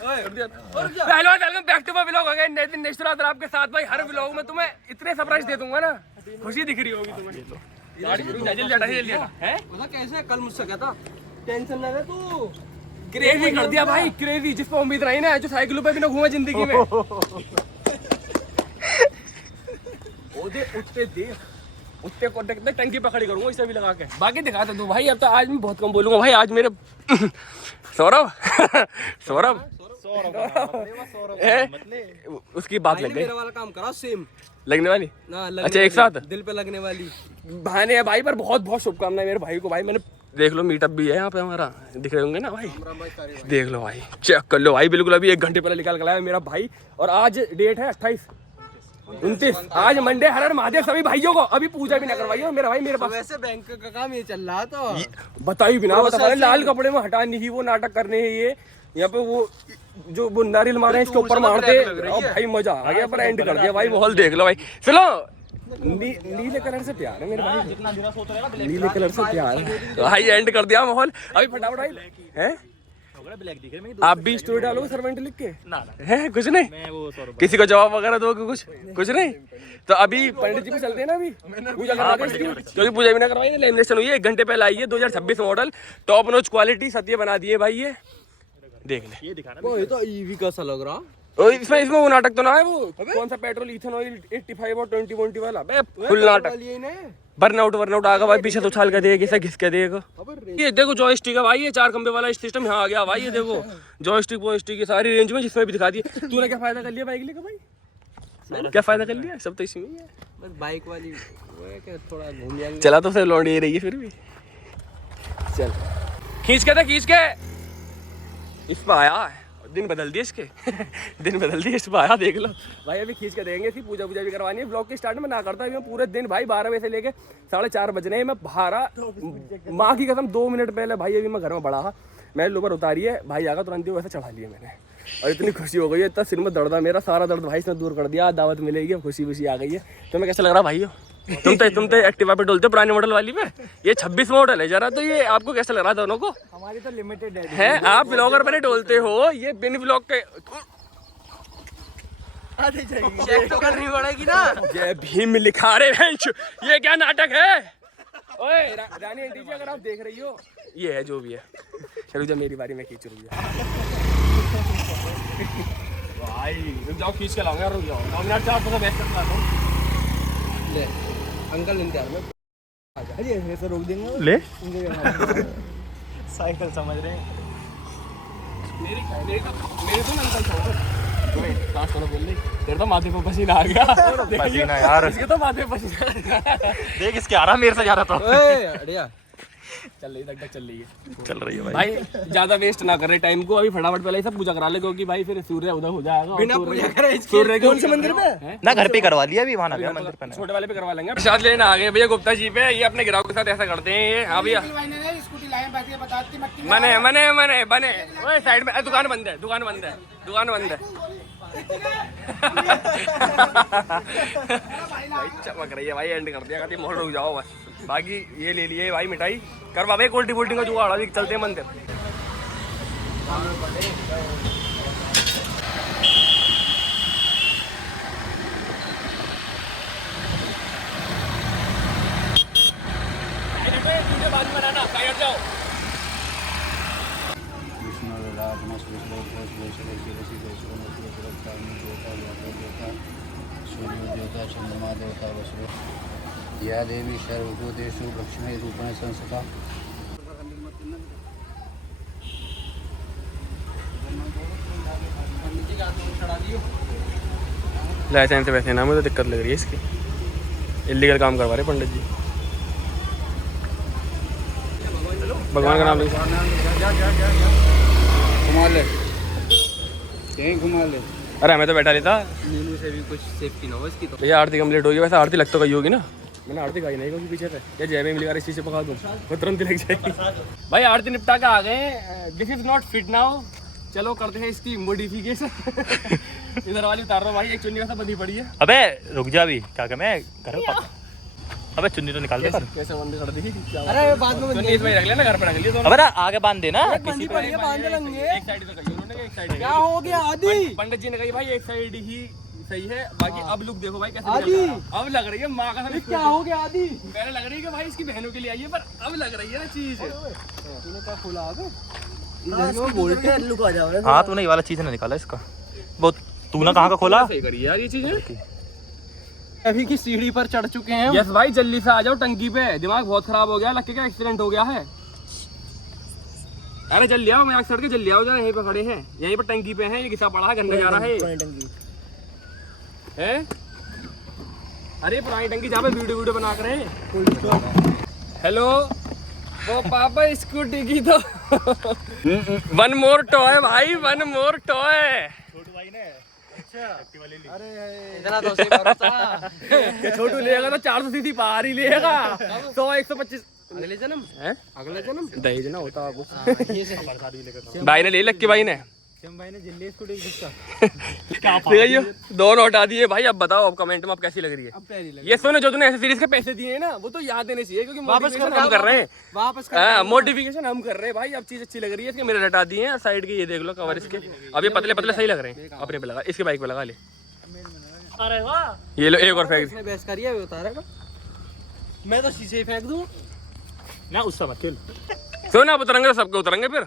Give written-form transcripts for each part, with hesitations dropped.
Hello welcome back to my vlog again. Nitin नेशरात आपके साथ। भाई हर व्लॉग में तुम्हें इतने सरप्राइज दे दूंगा ना, खुशी दिख रही होगी तुम्हें। कैसे कल मुझसे कहता टेंशन ना ले तू, क्रेजी कर दिया भाई, क्रेजी जिस पर उम्मीद रही ना, जो साइकिलों पे भी ना घूमे जिंदगी में। उत्ते को देखते टंकी पे खड़ी करूंगा इसे भी लगा के, बाकी दिखाता तू भाई। अब तो आज मैं बहुत कम बोलूंगा भाई। आज मेरे सौरभ सौरभ उसकी बात लग गई। मेरा वाला काम करा, सेम लगने वाली ना, अच्छा एक साथ दिल पे लगने वाली बहाने है भाई। पर बहुत बहुत शुभकामनाएं मेरे भाई को भाई। मैंने देख लो मीटअप भी है यहाँ पे हमारा, दिख रहे होंगे ना भाई, देख लो भाई, चेक कर लो भाई। बिल्कुल अभी 1 घंटे पहले निकाल कर आया मेरा भाई। और आज डेट है 28-29, आज मंडे। हर हर महादेव सभी भाइयों को। अभी पूजा भी ना करवाइए मेरा भाई, मेरे पास वैसे बैंक का काम ये चल रहा था। बताइए बिना बता, लाल कपड़े में हटा नहीं, वो नाटक करने हैं ये यहाँ पे। वो जो वो नारियल मारे इसके ऊपर मारते भाई, मजा आ गया। पर एंड कर दिया भाई, माहौल देख लो भाई। चलो नीले कलर से प्यार है मेरे भाई, नीले कलर से प्यार है भाई। एंड कर दिया माहौल अभी फटाफट भाई। हैं आप भी स्टोरी डालोगे सर्वेंट लिख के? है कुछ नहीं, किसी को जवाब वगैरह दोगे? कुछ नहीं। तो अभी पंडित जी पे चलते हैं ना, अभी पूजा करवा दें, क्योंकि पूजा भी ना करवाई, लेमिनेशन हुई है। 1 घंटे पहले आई है, 2026 मॉडल, टॉप नॉच क्वालिटी सत्य बना दिए भाई। ये देख ले, ये दिखाना वो तो ईवी का सा लग रहा। इसमें वो नाटक तो ना है, वो कौन सा पेट्रोल इथेनॉल 85 और 20 वाला फुल नाटक। बर्नआउट आ गया भाई, पीछे तो छाल कर देगा, किसे घिस के देगा। ये देखो जॉयस्टिक है भाई, ये 4 खंबे वाला सिस्टम यहाँ आ गया भाई। ये देखो जॉयस्टिक वॉयस्टिक की सारी रेंज में, जिसमें भी दिखा दी। तूने क्या फायदा कर लिया बाइक लेकर भाई? क्या फायदा कर लिया? सब तो इसी में ही है, बस बाइक वाली थोड़ा घूम जाएंगे। चला तो फिर लौंड ये रही है फिर भी। चल खींच के इस पर आया, दिन बदल दिए इसके दिन बदल दिए इस पर आया, देख लो भाई। अभी खींच के देंगे, थी पूजा भी करवानी है। ब्लॉग के स्टार्ट में ना करता मैं पूरे दिन भाई, 12 बजे से लेके 4:30 बजने हैं। मैं बाहर माँ की कसम 2 मिनट पहले भाई अभी मैं घर में बढ़ा, मैंने लोबर उतारी है भाई, आगा तुरंत ही वैसे चढ़ा लिया मैंने। और इतनी खुशी हो गई है, इतना सिर में दर्द है मेरा, सारा दर्द भाई इसने दूर कर दिया। दावत मिलेगी, खुशी आ गई है। तुम्हें कैसा लग रहा भाई? तुम तो एक्टिवा पे डोलते हो, पुराने मॉडल वाली पे। ये 26 मॉडल है जरा, तो ये आपको कैसा लग रहा दोनों को? हमारी तो लिमिटेड है। आप ब्लॉगर पे डोलते हो, ये बिन ब्लॉग के चेक तो करनी पड़ेगी ना। जय भीम लिखा रे बेंच, ये क्या नाटक है? ओए रानी आंटी जी, अगर आप देख रही हो, ये है जो भी है। चलो जब मेरी बारी में खींच रही है भाई, रुक जाओ खींच के लाऊंगा। रुक जाओ 9 मिनट, 4 बेस्ट करता हूं। ले अंकल इंतजार में अरे ऐसे रोक देंगे ले साइकिल समझ रहे हैं मेरी तो अंकल समझ। सांस बोल रही, तेरे तो माथे पे पसीना आ गया। पसीना यार, इसके तो माथे पे पसीना देख, इसके आ रहा मेरे से जा रहा था। अड़िया चल रही है, चल रही है भाई। ज्यादा वेस्ट ना कर रहे टाइम को, अभी फटाफट पहले ही सब पूजा करा ले, क्योंकि भाई फिर सूर्य उदय हो जाएगा। बिना पूजा करे सूर्य कौन से मंदिर पे ना, घर पे करवा लिया अभी, वहां ना मंदिर पे, छोटे वाले पे करवा लेंगे। प्रसाद लेना आ गए भैया गुप्ता जी पे। ये अपने ग्राहक के साथ ऐसा करते हैं ये। हाँ भैया मने बने साइड में, दुकान बंद है चमक रही है भाई। एंड कर दिया, मोड़ रुक जाओ बस। बाकी ये ले लिए भाई मिठाई, करवा भाई कोल्टी वोल्टी का जुगाड़। अभी चलते हैं मंदिर। बाद में बनाना, साइड जाओ। सूर्य देवता, चंद्रमा देवता, वसुदेव, या देवी सर्वभूतेषु लक्ष्मी रूपेण संस्थिता। लाइसेंस से वैसे ना, मुझे तो दिक्कत लग रही है इसकी। इलीगल काम करवा रहे पंडित जी। भगवान का नाम ले, घुमा ले। अरे हमें तो बैठा लेता, नीनू से भी कुछ सेफ्टी ना हो इसकी। तो भैया आरती कंप्लीट होगी। वैसे आरती लग तो गई होगी ना, मैंने आरती खाई नहीं, क्योंकि पीछे पे या जय में मिलेगा, इस चीज़ से पका दूँ वो तुरंत लग जाएगी। भाई आरती निपटा के आ गए। This is not fit now, चलो करते हैं इसकी मॉडिफिकेशन। इधर वाली उतार रहा भाई, एक चुन्नी वैसा बंधी पड़ी है। अबे रुक जा, अभी क्या कर, मैं घर में अबे चुन्नी तो निकाल दे। कैसे बंद कर दी? अरे बाद में चुन्नी इसमें रख लेना, घर पे रख लिया। अबे ना आगे बांध देना, बंदी पड़ी है, बांध लेंगे। एक साइड तो कही उन्होंने, एक साइड क्या हो गया आदि? पंडित जी ने कही भाई एक साइड ही सही है, बाकी अब लुक देखो भाई कैसे निकल रहा है। अब लग रही है माँ का क्या हो गया आदि? पहले लग रही है कि भाई इसकी बहनों के लिए आई है, पर अब लग रही है ना चीज। तूने क्या खोला अब? बोलते हैं लुक आ जाओ। हाँ तूने ये वाला चीज ना निकाला इसका, वो तूने कहाँ का खोला? सही करी यार ये चीजें। अभी की सीढ़ी पर चढ़ चुके हैं। यस भाई जल्दी से आ जाओ टंकी पे, दिमाग बहुत खराब हो गया, लक्की का एक्सीडेंट हो गया है। अरे जल्दी आओ, मैं सड़क के जल्दी आओ जरा, यहीं पे खड़े हैं, यहीं पर टंकी पे हैं, ये घिसा पड़ा है, गंदा जा रहा है। अरे पुरानी टंकी जहाँ पे वीडियो बना कर है। हेलो वो पापा स्कूटी की तो वन मोर टॉय भाई, वन मोर टॉय। छोटू भाई ने इतना तो सही भरोसा। छोटू लेगा तो 400 सीसी पार ही लेगा। 100 125 अगले जन्म है, अगले जन्म दहेज ना होता कुछ। भाई ने ले लक्की भाई ने भाई ने जिल्ली स्कूटी दोनों हटा दिए भाई। अब बताओ अब कमेंट में अब कैसी लग रही है? अब प्यारी लगी। ये सुनो जो तूने एसेसरीज के पैसे दिए हैं ना, वो तो याद देने चाहिए, क्योंकि वापस मॉडिफिकेशन हम कर रहे हैं। वापस हाँ मॉडिफिकेशन हम कर रहे हैं भाई। अब चीज अच्छी लग रही है, इसके मेरे हटा दिए हैं साइड के, ये देख लो कवर इसके। अब ये पतले पतले सही लग रहे हैं, अपने पे लगा, इसके बाइक पे लगा ले। अरे वाह, ये लो एक और फेंक। इसने बहस करी है, उतारेगा। मैं तो शीशे ही फेंक दूं ना उससे मत खेल। सुन अब उतरेंगे सबके उतरेंगे, फिर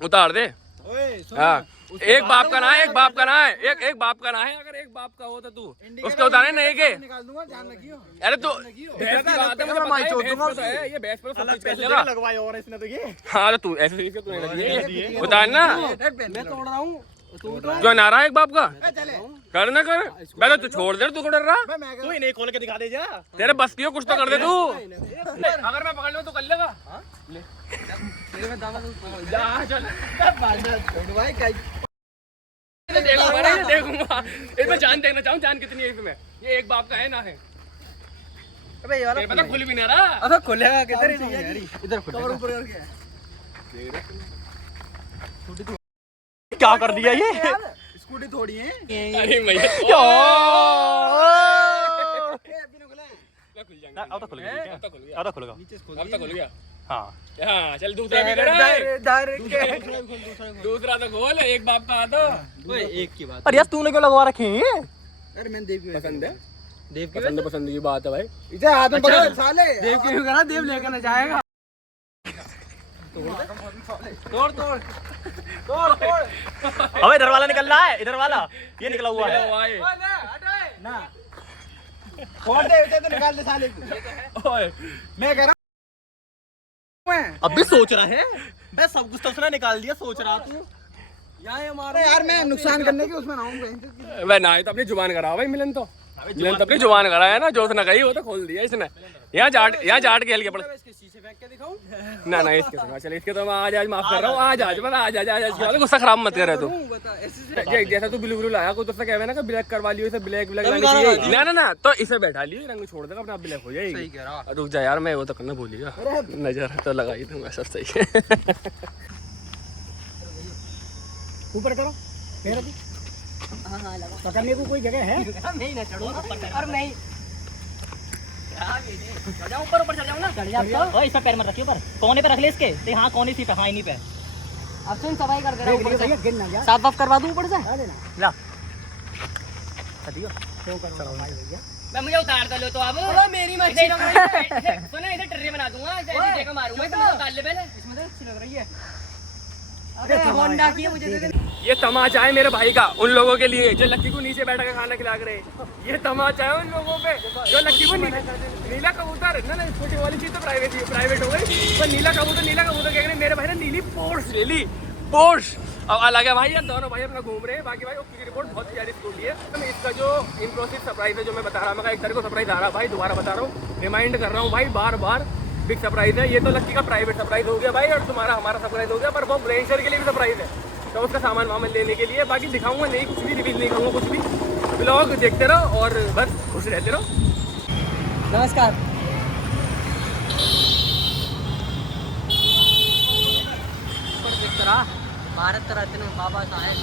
उतार दे। हाँ एक बाप का ना है, एक बाप का ना है, एक बाप का ना है। अगर एक बाप का हो तो तू उसके उतारे नहीं के निकाल दूंगा, ध्यान रखियो। अरे तू भैंस की बात है, मुझे पता है, भैंस पे तो है, ये भैंस पे तो सब कुछ चलेगा। लगवाए और इसने तो ये। हाँ तो तू ऐसे तूने लगी उतारना। मैं तोड़ रहा हूँ, तू तो जो नारा है एक बाप का कर ना कर, मैं तो छोड़ दे, तू को डर रहा? तू इन्हें खोल के दिखा दे जा। तेरे बस की हो कुछ तो कर दे तू। अगर मैं पकड़ लूँ तो कर लेगा। तेरे में दावा जा चल भाई क्या देखूंगा ना, ये देखूंगा इसमें जान देखना चाहूँ, जान कितनी है इसमें। ये एक बाप का है ना है, अबे ये वाला तेरे पता खुल भी नहीं रहा। अबे खुलेगा किधर? इधर खुलेगा। ऊपर करके क्या कर दिया ये? स्कूटी थोड़ी है। अरे भैया खुल जाएंगे। अब तो खुल गया, अब तो खुल गया, अब तो खुल गया। अब तो खुल गया। हाँ हाँ चल दूसरा भी कर। दूसरा तो खोल, एक बाप का तो एक की बात। अरे यार तूने क्यों लगवा रखे हैं? अरे मैंने देव की पसंद है, देव की पसंद की बात है भाई। इधर हाथ में पकड़ साले। देव की करा, देव लेकर ना जाएगा। तोड़ तोड़ तोड़ तोड़। अबे इधर वाला निकल रहा है, इधर वाला ये निकला हुआ है ना छोड़ दे, उसे तो निकाल दे साले को। मैं कह रहा हूँ अब भी सोच रहा है। मैं सब कुछ तो उसने निकाल दिया, सोच रहा तू। यार मैं नुकसान करने के उसमें ना हूँ। वह ना तो अपनी जुबान करा भाई, मिलन तो अपनी जुबान करा है ना, जो उसने कही वो तो खोल दिया इसने। यहाँ जाट के हल्के पड़। शीशे फेंक के दिखाऊं? ना इसके तो चल, इसके तो मैं आज माफ कर रहा हूँ। आज गुस्सा खराब मत करे तू। जैसा तू ब्लू लाया को तो कहवे ना ब्लैक करवा लियो, इसे ब्लैक लानी चाहिए। ना तो इसे बैठा लियो, रंग छोड़ देगा अपना, ब्लैक हो जाएगी। रुक जा यार, मैं वो तो करना भूलिएगा, नजर तो लगाई दूंगा सब सही है। ऊपर करो फिर अभी। हाँ लगा। पकड़ने को कोई जगह है? नहीं ना चढ़ो। और नहीं चढ़ जाओ, ऊपर चढ़ जाओ ना। चढ़ जाओ तो। ओए इस पे पैर मत रखिए, ऊपर कोने पे रख ले इसके। ते हाँ कोने सी पे, हाँ इन्हीं पे। अब सुन सफाई कर दे रहा हूं ऊपर से। गिर ना जा। साफ वाफ करवा दूं ऊपर से? ला क्यों कर चढ़ाओ भाई भैया? मैं मुझे उतार कर लो तो अब। बोलो मेरी मर्जी। सुनो इधर ट्रे बना दूंगा, ऐसे जगह मारूंगा, इसमें उतार ले पहले। इसमें तो अच्छी लग रही है। अरे होंडा की है, मुझे दे दे। ये तमाचा है मेरे भाई का उन लोगों के लिए जो लक्की को नीचे बैठा के खाना खिला रहे हैं। ये तमाचा है उन लोगों पे जो लक्की को नीला कबूतर ना छोटी वाली चीज तो प्राइवेट हो गई, पर नीला कबूतर कह रहे मेरे भाई ने नीली पोर्श ले ली, पोर्श। अब अलग है भाई, यार दोनों भाई अपना घूम रहे हैं। बाकी भाई उसकी रिपोर्ट बहुत प्यारी स्कूटी है। तो इसका जो इन प्रोसेस सरप्राइज है जो मैं बता रहा हूँ, 1 तारीख को सरप्राइज आ रहा भाई, दोबारा बता रहा हूँ, रिमाइंड कर रहा हूँ भाई, बार बिग सरप्राइज है। ये तो लक्की का प्राइवेट सरप्राइज हो गया भाई, और तुम्हारा हमारा सरप्राइज हो गया, पर वो ब्रेंसर के लिए भी सरप्राइज है, तो उसका सामान वामान लेने के लिए। बाकी दिखाऊंगा नहीं, कुछ भी रिवील नहीं करूँगा, कुछ भी। ब्लॉग देखते रहो और बस खुश रहते रहो। नमस्कार। भारत रत्न बाबा साहेब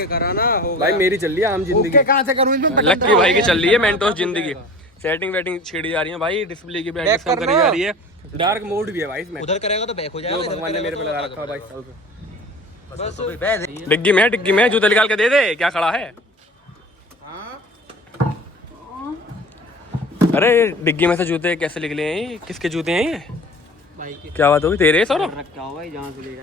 कराना होगा भाई। मेरी चल रही है आम जिंदगी, कहाँ से करूँ इसमें? लक्की भाई की चल रही है मेंटोस जिंदगी। सेटिंग वेटिंग छेड़ी जा रही है भाई, डिस्प्ले की ब्राइटनेस कम करी जा रही है, डार्क मोड भी है भाई इसमें। उधर करेगा तो बैक हो जो भगवान ने मेरे पे लगा रखा है भाई। डिग्गी में जूते निकाल के दे दे, क्या खड़ा है? अरे डिग्गी में से जूते कैसे निकले हैं? ये किसके जूते हैं ये? भाई के क्या बात होगी तेरे सौरभ? रखा हो भाई, जहाँ से ले गए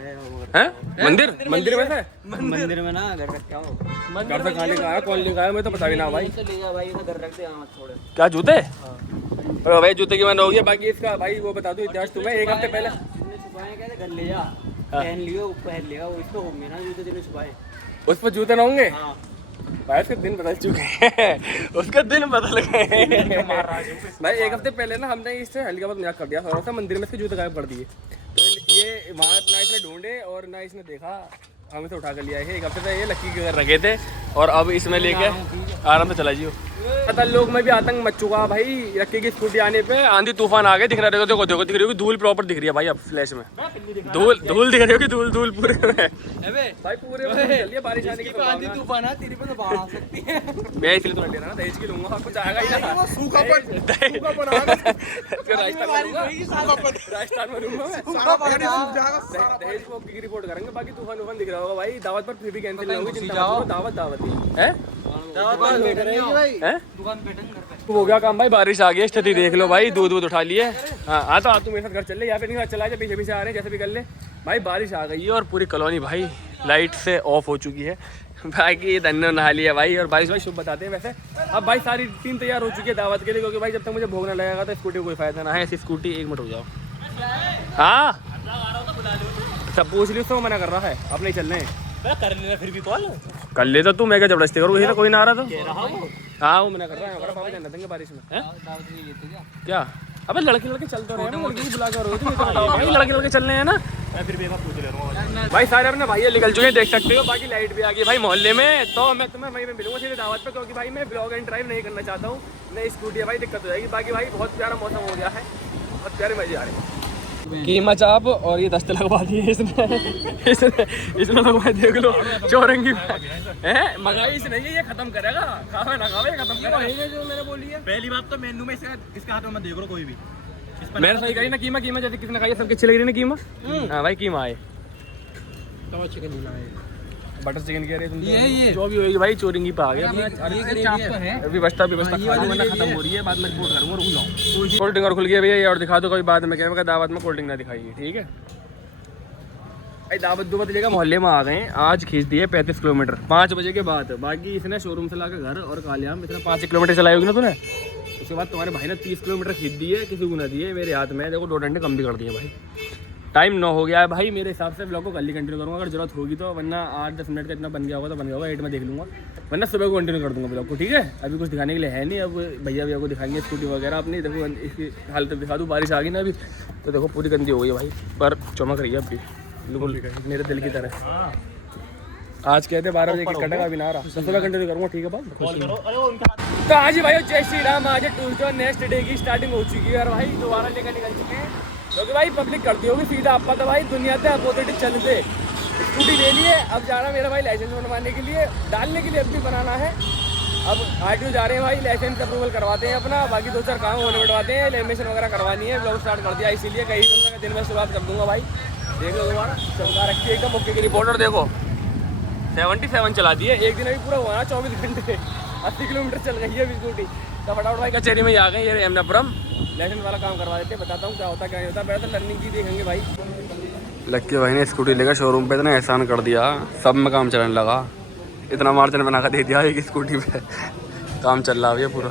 हैं? मंदिर में से? मंदिर में ना, घर रखा हो। घर से खाने का आया, कौन लेकर आया? मैं तो पता भी ना भाई। तो ले जा भाई, घर रखते यहाँ मत छोड़े। क्या जूते? अरे भाई जूते की मैंने हो गया, बाकी इसका भाई वो बता दूं इतिहास तुम्हें। एक हफ्ते पहले छुपाए कहते घर ले जा, पहन लियो, पहन लेगा वो, इसको होंगे ना जूते जिन्हें छुपाए। उस पर जूते ना होंगे हाँ भाई, उसके दिन बदल चुके हैं। उसके दिन बदल गए भाई। एक हफ्ते पहले ना हमने इससे हल्का बहुत मजाक कर दिया, थोड़ा सा मंदिर में इसके जूते गायब कर दिए। तो ये वहाँ ना इसने ढूंढे और ना इसने देखा, हम इसे उठा कर लिया है। एक हफ्ते से ये लक्की के घर रखे थे और अब इसमें लेके आराम से चला जियो। पता लोग में भी आतंक मच चुका भाई। लक्की की स्कूटी आने पे आंधी तूफान आ गए। दिख रहा है, देखो देखो दिख रही होगी धूल, प्रॉपर दिख रही है भाई अब फ्लैश में। धूल दिख रही होगी, धूल पूरे में भाई, पूरे में बारिश आने की आंधी तूफान है, तेरी पे तो बाढ़ आ सकती है। मैं इसलिए तो ले रहा ना, दहेज की लूंगा, कुछ आएगा ही ना। सूखा राजस्थान में लूंगा मैं, दहेज को की रिपोर्ट करेंगे। बाकी तूफान दिख रहा होगा भाई। दावत पर फिर भी कैंसिल नहीं होगी, दावत है। हो गया काम भाई, बारिश आ गई, स्थिति देख लो भाई। दूध उठा लिए। हाँ तो तू मेरे साथ घर चल ले, यहाँ पे नहीं चला जाए, पीछे आ रहे हैं, जैसे भी कर ले भाई। बारिश आ गई है और पूरी कॉलोनी भाई लाइट से ऑफ हो चुकी है। बाकी धन्य नहा लिया भाई। और बारिश भाई शुभ बताते हैं वैसे। अब भाई सारी टीम तैयार हो चुकी है दावत के लिए, क्योंकि भाई जब तक मुझे भोगना लगेगा तो स्कूटी को कोई फायदा ना है। ऐसी स्कूटी, एक मिनट हो जाओ। हाँ सब पूछ ली, उसको मना कर रहा है, अब नहीं चल रहे हैं। कर लेना फिर भी कॉल कर ले तो तू, मैं क्या जबरदस्ती करूँ? तो कोई ना आ रहा तो हाँ वो मना कर रहा है, पापा जाना देंगे बारिश में। क्या अबे लड़के चलते रहे ना, लड़की बुला कर भाई, लड़के चल रहे हैं ना। मैं फिर भी एक बार पूछ ले रहा हूँ भाई। सारे अपने भाई निकल चुके हैं, देख सकते हो। बाकी लाइट भी आ गई भाई मोहल्ले में। तो मैं तुम्हें वहीं पे मिलूंगा सीधे दावत पे, क्योंकि भाई मैं ब्लॉग एंड ड्राइव नहीं करना चाहता हूँ। नई स्कूटी है भाई, दिक्कत हो जाएगी। बाकी भाई बहुत प्यारा मौसम हो गया है, बहुत प्यारे मजे आ रहे हैं। कीमा चाप और ये दस्ते लगवा दिए इसने लगवाए, देख लो चौरंगी है। मंगाई इसने, ये खत्म करेगा, खावे ना खावे खत्म करेगा। जो मैंने बोली है पहली बात तो मेनू में इसके हाथ में देख लो कोई भी। मैंने सही कही ना, कीमा जैसे किसने खाई, सबकी अच्छी लग रही ना कीमा। हाँ भाई कीमा है, बटर चिकन कह रहे तुम, ये जो भी होगी भाई चोरिंगी पे आ गया। अभी व्यवस्था खत्म हो रही है, बाद में रिपोर्ट करूँगा, रुक जाऊँ। कोल्ड ड्रिंक और खुल गया भैया, और दिखा दो कभी बाद में। क्या दावत में कोल्ड ड्रिंक ना दिखाइए, ठीक है भाई। दावत लेकर मोहल्ले में आ गए। आज खींच दिए 35 किलोमीटर 5 बजे के बाद। बाकी इसने शोरूम से ला के घर और कालियाम इतना 5 किलोमीटर चलाई होगी ना तूने। उसके बाद तुम्हारे भाई ने 30 किलोमीटर खींच दिए, किसी को ना दिए। मेरे हाथ में देखो 2 घंटे कम भी कर दिए भाई। टाइम 9 हो गया है भाई। मेरे हिसाब से ब्लॉग को कल ही कंटिन्यू करूँगा अगर जरूरत होगी तो, वरना 8-10 मिनट का इतना बन गया होगा तो बन गया होगा, 8 में देख लूँगा, वरना सुबह को कंटिन्यू कर दूँगा ब्लॉग को, ठीक है। अभी कुछ दिखाने के लिए है नहीं। अब भैया को दिखाएंगे स्कूटी वगैरह अपनी। देखो इसकी हालत दिखा दूँ, बारिश आ गई ना अभी तो देखो पूरी गंदी हो गई भाई, पर चमक रही है अभी बिल्कुल मेरे दिल की तरह। आज कहते 12 बजे कटेगा, अभी ना रहा, सुबह कंटिन्यू करूँगा, ठीक है बात। तो आज भाई जय श्री राम। आज ट्यूसडे और नेक्स्ट डे की स्टार्टिंग हो चुकी है और भाई दोबारा लेकर निकल चुके हैं, क्योंकि भाई पब्लिक करती होगी सीधा आपका तो भाई दुनिया से अपोजिट चलते। स्कूटी ले लिए, अब जा रहा मेरा भाई लाइसेंस बनवाने के लिए, डालने के लिए अब भी बनाना है। अब RTO जा रहे हैं भाई, लाइसेंस अप्रूवल करवाते हैं अपना। बाकी 2-4 काम होने बैठवाते हैं, लेमिनेशन वगैरह करवानी है। ब्लॉग स्टार्ट कर दिया इसीलिए, कहीं दिन में शुरुआत कर दूंगा भाई। देख लो दोबारा चमका रखी है एकदम ओके की रिपोर्टर। देखो 77 चला दी है, एक दिन अभी पूरा हुआ ना 24 घंटे 80 किलोमीटर चल गई है अभी स्कूटी। तो फटाफट भाई कचहरी में ही आ गए, ये यमुनापुरम लाइसेंस वाला काम करवा देते। बताता हूँ क्या होता क्या नहीं होता, पहले तो लर्निंग की देखेंगे भाई। लक्की भाई ने स्कूटी लेकर शोरूम पे इतना एहसान कर दिया, सब में काम चलने लगा। इतना मार्जिन बना कर दे दिया एक स्कूटी पे, काम चल रहा है पूरा।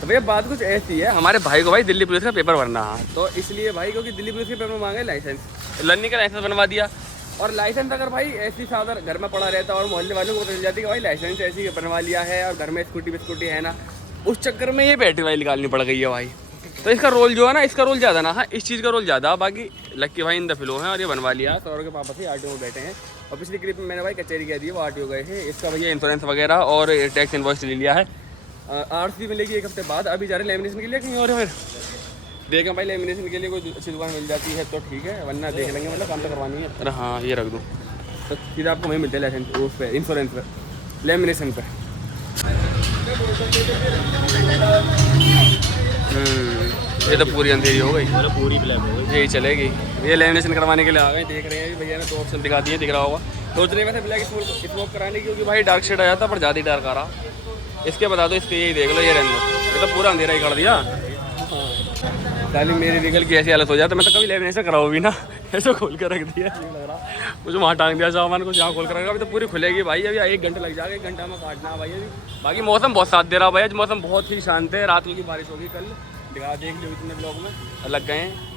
तो भैया बात कुछ ऐसी है, हमारे भाई को भाई दिल्ली पुलिस का पेपर भरना है, तो इसलिए भाई क्योंकि दिल्ली पुलिस के पेपर मांगे लाइसेंस, लर्निंग का लाइसेंस बनवा दिया। और लाइसेंस अगर भाई ऐसी साधर घर में पड़ा रहता और मोहल्ले वालों को पता चल जाती कि भाई लाइसेंस ऐसी बनवा लिया है और घर में स्कूटी है ना, उस चक्कर में ये बैटरी वाली निकालनी पड़ गई है भाई। तो इसका रोल जो है ना, इसका रोल ज़्यादा ना है, इस चीज़ का रोल ज़्यादा। बाकी लक्की भाई इन द फ्लो है और ये बनवा लिया। सौरभ के पापा से RTO में बैठे हैं और पिछली क्लिप में मैंने भाई कचहरी कह दी, वो RTO गए थे। इसका भैया इंश्योरेंस वगैरह और टैक्स इनवॉइस ले लिया है। RC मिलेगी 1 हफ्ते बाद। अभी जा रहे लेमिनेशन के लिए कहीं और फिर देखें भाई, लेमिनेशन के लिए कोई अच्छी दुकान मिल जाती है तो ठीक है, वरना देख लेंगे, मतलब काम तो करवानी है। अरे हाँ ये रख दूँ तो सीधा आपको वहीं मिलते हैं लाइसेंस उस पर, इंश्योरेंस पर, लेमिनेशन पर। ये तो पूरी अंधेरी हो गई, पूरी ब्लैक हो गई, यही चलेगी। ये लेमिनेशन करवाने के लिए आ गए, देख रहे हैं भैया ने 2 ऑप्शन दिखा दिए, दिख रहा होगा। सोच रहे वैसे ब्लैक स्मोक कराने की, क्योंकि भाई डार्क शेड आ जाता पर ज़्यादा ही डार्क आ रहा। इसके बता दो, इसके यही देख लो, ये रहने दो, ये तो पूरा अंधेरा ही कर दिया। खाली मेरी निकल की ऐसी हालत हो जाता, मैं तो कभी लेमिनेशन कराऊँ भी ना, ऐसे खोल कर रख दिया, लग रहा मुझे वहाँ टांग दिया सामान को, जहाँ खोल कर रखा। अभी तो पूरी खुलेगी भाई, अभी 1 घंटा लग जाएगा, 1 घंटा में काटना भाई अभी। बाकी मौसम बहुत साथ दे रहा भाई, आज मौसम बहुत ही शांत है। रात की बारिश होगी कल, दिखा देख लो इतने ब्लॉग में लग गए हैं।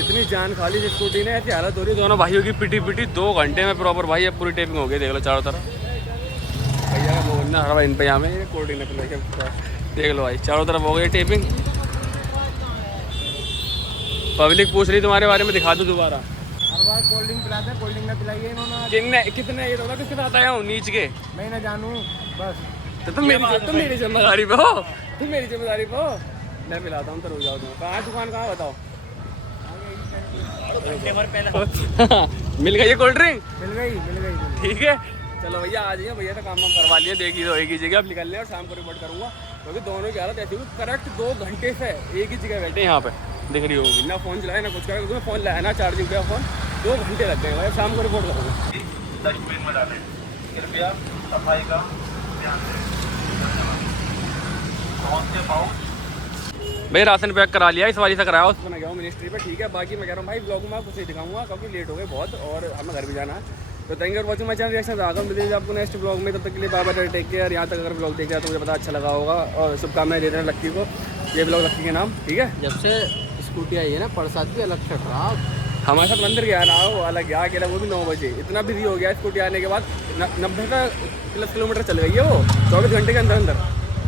इतनी जान खाली स्कूटी ने, ऐसी हालत हो रही है दोनों भाइयों की, पिटी 2 घंटे में प्रॉपर भाई। अब पूरी टेपिंग हो गई, देख लो चारों तरफ। भैया का बोलना हर भाई इन पे यहाँ में कोल्ड ड्रिंक देख लो भाई, चारों तरफ हो गई टेपिंग। पब्लिक पूछ रही तुम्हारे बारे में, दिखा दो दोबारा। हर बार कोल्ड ड्रिंक पिलाते हैं, कोल्ड ड्रिंक में पिलाई है इन्होंने। कितने ये तो किसके साथ आया हूँ नीच के, मैं ना जानूँ बस। तो तुम मेरी जिम्मेदारी पे हो, तुम मेरी जिम्मेदारी पे हो। मैं पिलाता हूँ तो रुक जाओ तुम। कहाँ दुकान कहाँ बताओ। मिल गई ये कोल्ड ड्रिंक, मिल गई। ठीक है चलो भैया आ जाइए, भैया तो काम करवा लिया, देखी तो एक ही जगह अब निकल लें और शाम को रिपोर्ट करूँगा, क्योंकि दोनों की हालत ऐसी हुई। करेक्ट 2 घंटे से एक ही जगह बैठे यहाँ पे, दिख रही होगी ना, फ़ोन चलाया ना कुछ करा, क्योंकि फ़ोन लाया ना चार्जिंग पे फ़ोन, 2 घंटे लग गए भाई। शाम को रिपोर्ट करूँगा। डस्टबिन में डालें, कृपया सफाई का ध्यान दें। भाई राशन पैक करा लिया, इस वाली से कराया, उसमें गया हूँ मिनिस्ट्री पे, ठीक है। बाकी मैं कह रहा हूँ भाई ब्लॉग में आपको कुछ दिखाऊंगा, क्योंकि लेट हो गए बहुत और हमें घर भी जाना है। तो thank you for watching my channel reaction. आगा मिलेंगे आपको नेक्स्ट ब्लॉग में, तब तक के लिए बाय बाय, टेक केयर। यहाँ तक अगर ब्लॉग देख रहा तो मुझे पता अच्छा लगा होगा, और शुभकामनाएं दे देना लक्की को, ये ब्लॉग लक्की के नाम, ठीक है। जब से स्कूटी आई है ना, प्रसाद भी अलग छट रहा। हमारे साथ मंदिर गया ना, वो अलग गया अकेला, वो भी 9 बजे। इतना बिजी हो गया स्कूटी आने के बाद, 90 किलोमीटर चल गई है वो 24 घंटे के अंदर अंदर।